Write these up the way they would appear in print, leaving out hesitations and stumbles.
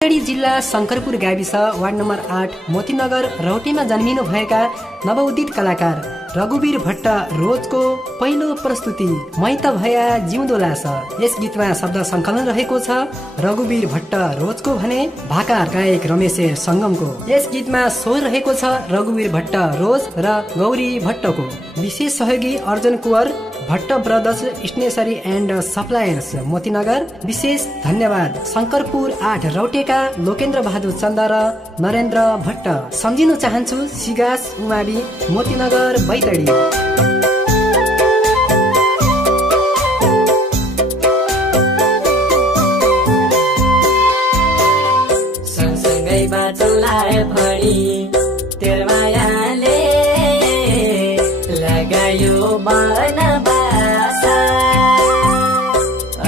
जिल्ला शंकरपुर गाविस ward number 8 Motinagar रौटेमा जन्मिनु भएका नवोदित कलाकार रघुवीर भट्ट रोजको पहिलो प्रस्तुति मै त भया जिउँदो लास। यस गीतमा शब्द संकलन रहेको छ रघुवीर भट्ट रोजको भने भाका गायक रमेश संगमको। यस गीतमा स्वर रहेको छ रघुवीर भट्ट रोज र गौरी भट्टको। विशेष सहयोगी Arjun Kuwar, Bhatt brothers stationery and suppliers Motinagar. विशेष धन्यवाद शंकरपुर 8 रौटेका लोकेन्द्र बहादुर चन्द र नरेन्द्र भट्ट। सम्झिन चाहन्छु सिगास उमावि मोतीनगर बैतडी। सँगसँगै बाँचौँला भनी तेरो मायाले लगायो बनबासा।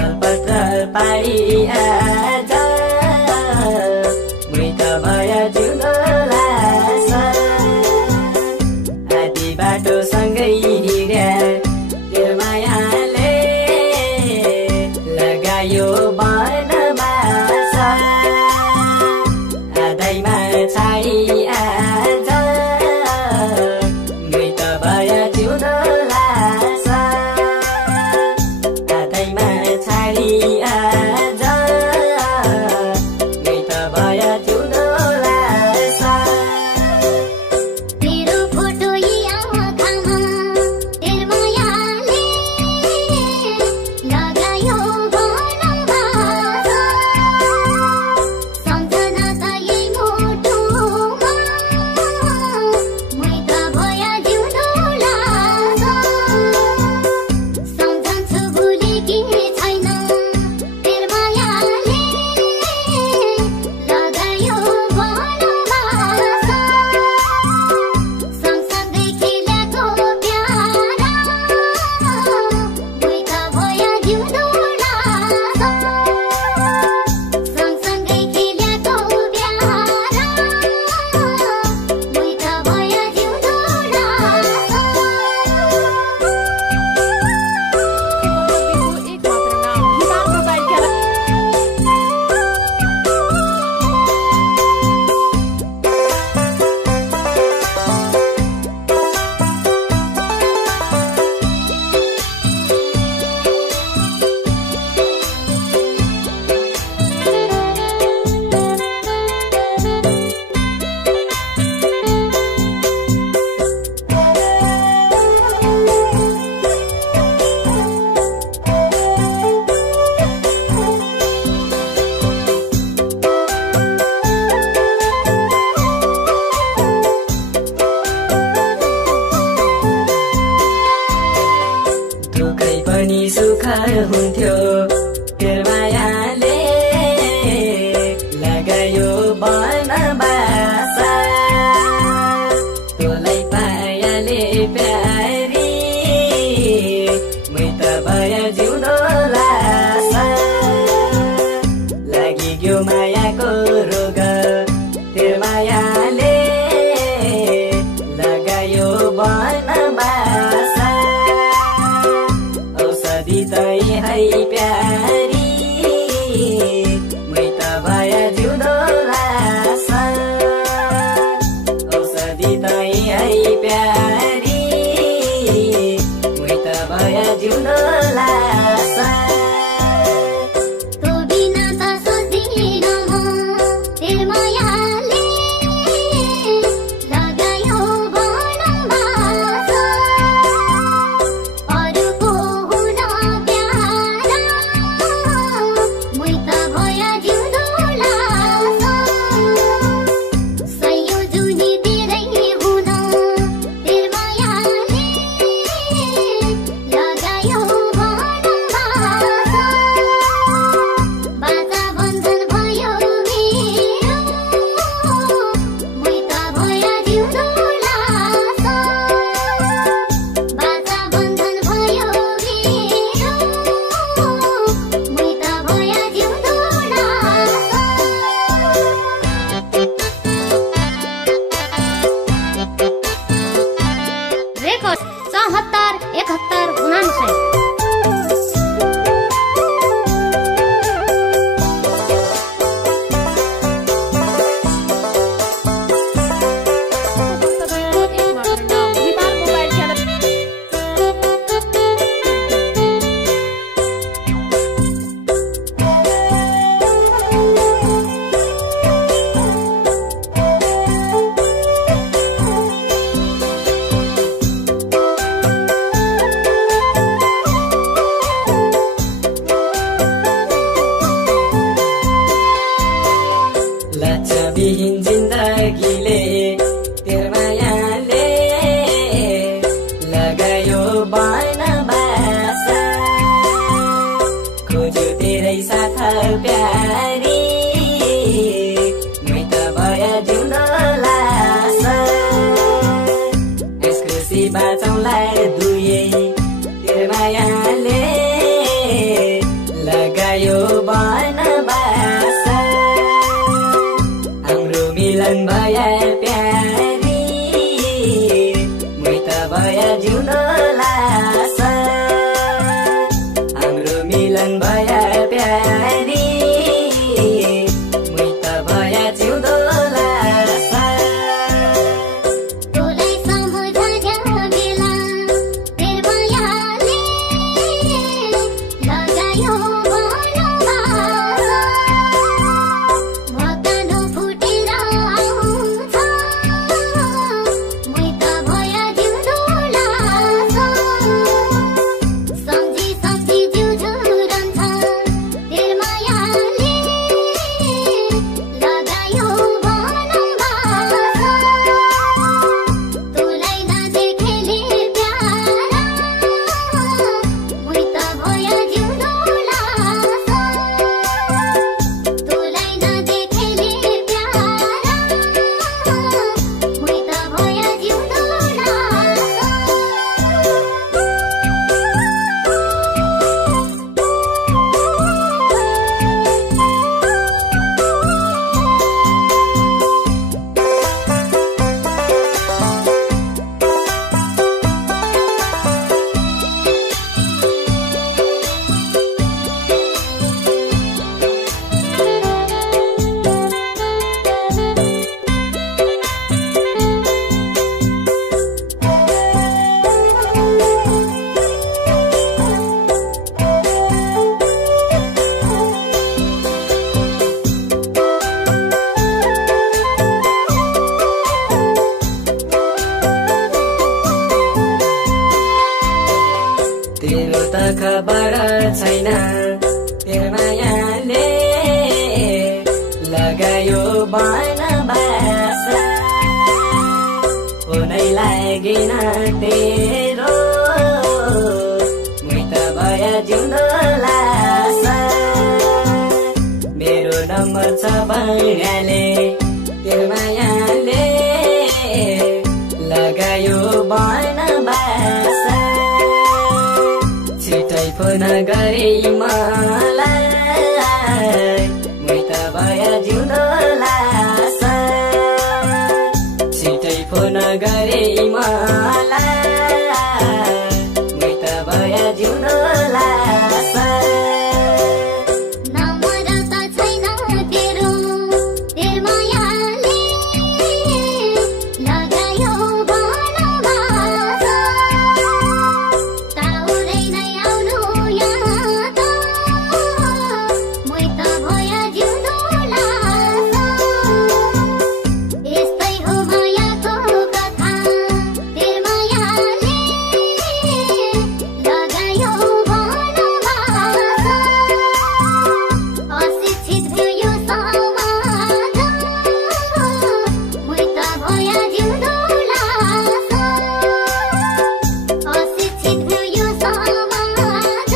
अलपत्र पारी आज मै त भया जिउँदो लास। आधी बाटो सँगै हिँड्या तेरो मायाले लगायो बनबासा। आधैमा छाडी आज मै त भया जिउँदो लास। आधैमा छाडी आज मै त भया जिउँदो लास। तेरो फोटो यी आँखामा तेरो मायाले लगायो बनबासा। सम्झना त यही मुटुमा मै त भया जिउँदो लास। सम्झन्छु भुलेकी छैन तेरो मायाले लगायो बनबासा। सँगसँगै खेलेको प्यारा मै त भया जिउँदो लास। सँगसँगै खेलेको प्यारा मै त भया जिउँदो लास। दुःखै पनि सुख हुन्थ्यो तेरो मायाले लगायो बनबासा। तँलाई पायाले प्यारी मै त भया जिउँदो लास। लागिग्यो मायाको रोग तेरो मायाले लगायो बनबासा। औषधि तै है प्यारी मै त भया जिउँदो लास। औषधि तै है प्यारी मै त भया जिउँदो लास। तो बिना त सोच्दिन म तेरो मायाले लगायो बनबासा। अरूको हुन प्यारा मै त भया जिउँदो लास। सयौँ जुनी तेरै हुन तेरो मायाले लगायो बनबासा। बाजा बन्धन भयो मेरो मै त भया जिउँदो लास। बाजा बन्धन भयो मेरो मै त भया जिउँदो लास। रेकर्ड 74 71 99। वनवास खोज्यो तेरै साथ प्यारी मै त भए जिउन लास यस खुसी बाँचौँला दुयै तेरो मायाले लगायो वनवास हाम्रो मिलन भए प्यारी मै त भए जिउन लास हाम्रो मिलन भए प्यारी मै त भए जिउन लास तोलाई सम्झ्या बेला तेरो मायाले लगायो वनवास भकानो फुटेर आउँछ मै त भए जिउन लास सम्झी सम्झी जिउ झुरन्छ तेरो मायाले लगायो वनवास तोलाई नदेखेले प्यारा मै त भए जिउन लास तोलाई नदेखेले प्यारा मै त भए जिउन तेरो त खबर छैन तेरो मायाले लगायो वनवास हुनै लागेन तेरो मै त भए जिउन लास मेरो नम्बर छ बङ्गाले तेरो मायाले लगायो वनवास छिटै फोन गरे मलाई मै त भए जिउन लास छिटै फोन गरे मलाई मै त भए जिउन लास नम्बर त छैन तेरो मायाले लगायो वनवास टाउरै नै आउनु याद मै त भए जिउन लास यस्तै हो मायाको कथा तेरो मायाले लगायो वनवास अशिक्षित भयो यो समाज मै त भए जिउन लास अशिक्षित भयो यो समाज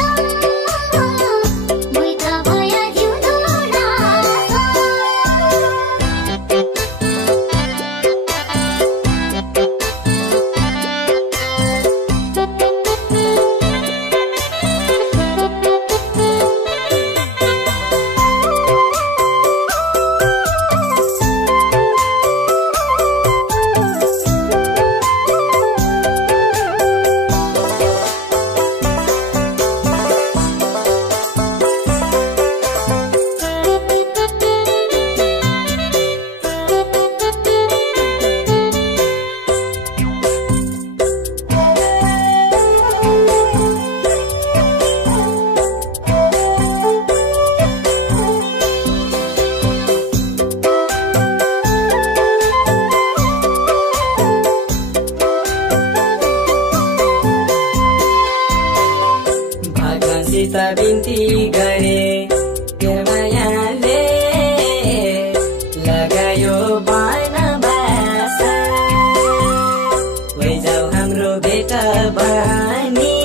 मै त भए जिउन लास भगवानसित बिन्ती गरे तेरो मायाले लगायो वनवास लैजाऊ हाम्रो भेट बानी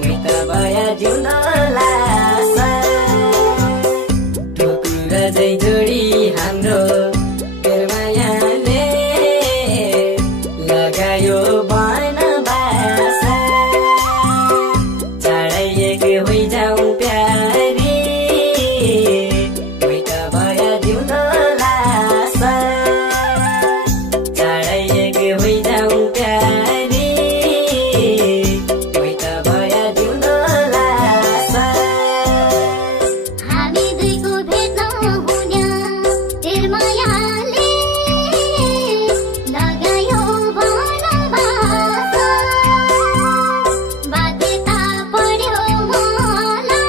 मुइत भया जिउन लास ठोकुर जै जोडी हाम्रो मायाले लगायो वनवास चाँडै एक होइजाऊ प्यारी मुइत भया जिउन लास चाँडै एक होइजाऊ प्यारी मुइत भया जिउन लास हामी दुईको भेट नहुन्या तेर मायाले लगायो वनवास बाध्यता पर्यो मलाई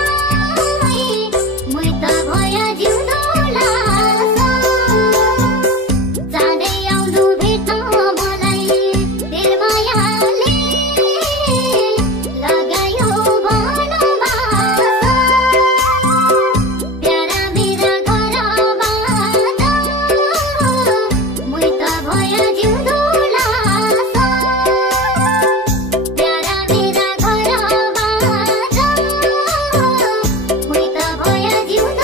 मुइत भया जिउन लास चाँडै आउनु भेट्न मलाई तेर मायाले लगायो वनवास प्यारा मेरा घरबाट मुइत भया जिउन लास प्यारा मेरा घरबाट मुइत भया जिउन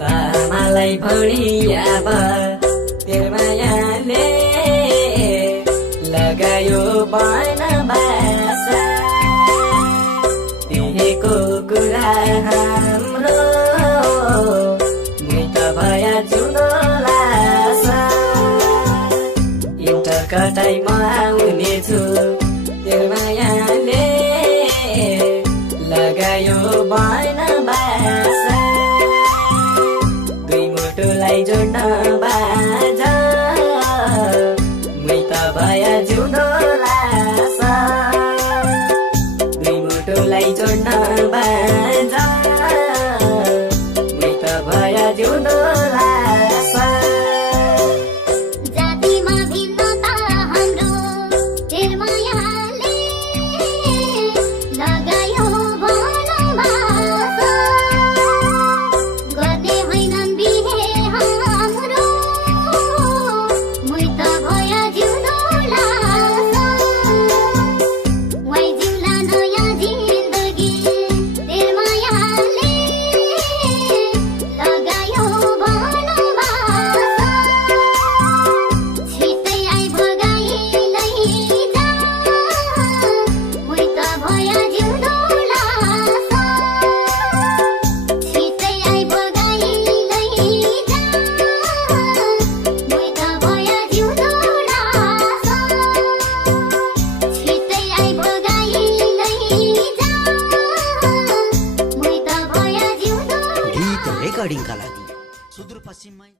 बामालाई भणियाब तेर मायाले लगायो वनवास देखेको कुरा हाम्रो मुइत भया जिउन लास इन्टर कटाइ म आउनेछु तेर मायाले लगायो वनवास दुई मुटुलाई जोड्न बाजा मुइत भया जिउन लास दुई मुटुलाई जोड्न बाजा मुइत भया जिउन लास जातिमा भिन्नता हाम्रो तेर मायाले लगायो वनवास गर्ने होइनन् बिहे हाम्रो मुइत भया जिउन लास वाइ जिउला नयाँ जिन्दगी तेर मायाले लगायो वनवास छिट्टै आइभगाई लैजा मुइत भया जिउन लास छिट्टै आइभगाई लैजा मुइत भया जिउन लास छिट्टै आइभगाई लैजा मुइत भया जिउन गीत रेकर्डिङका लागि सुदूरपश्चिममा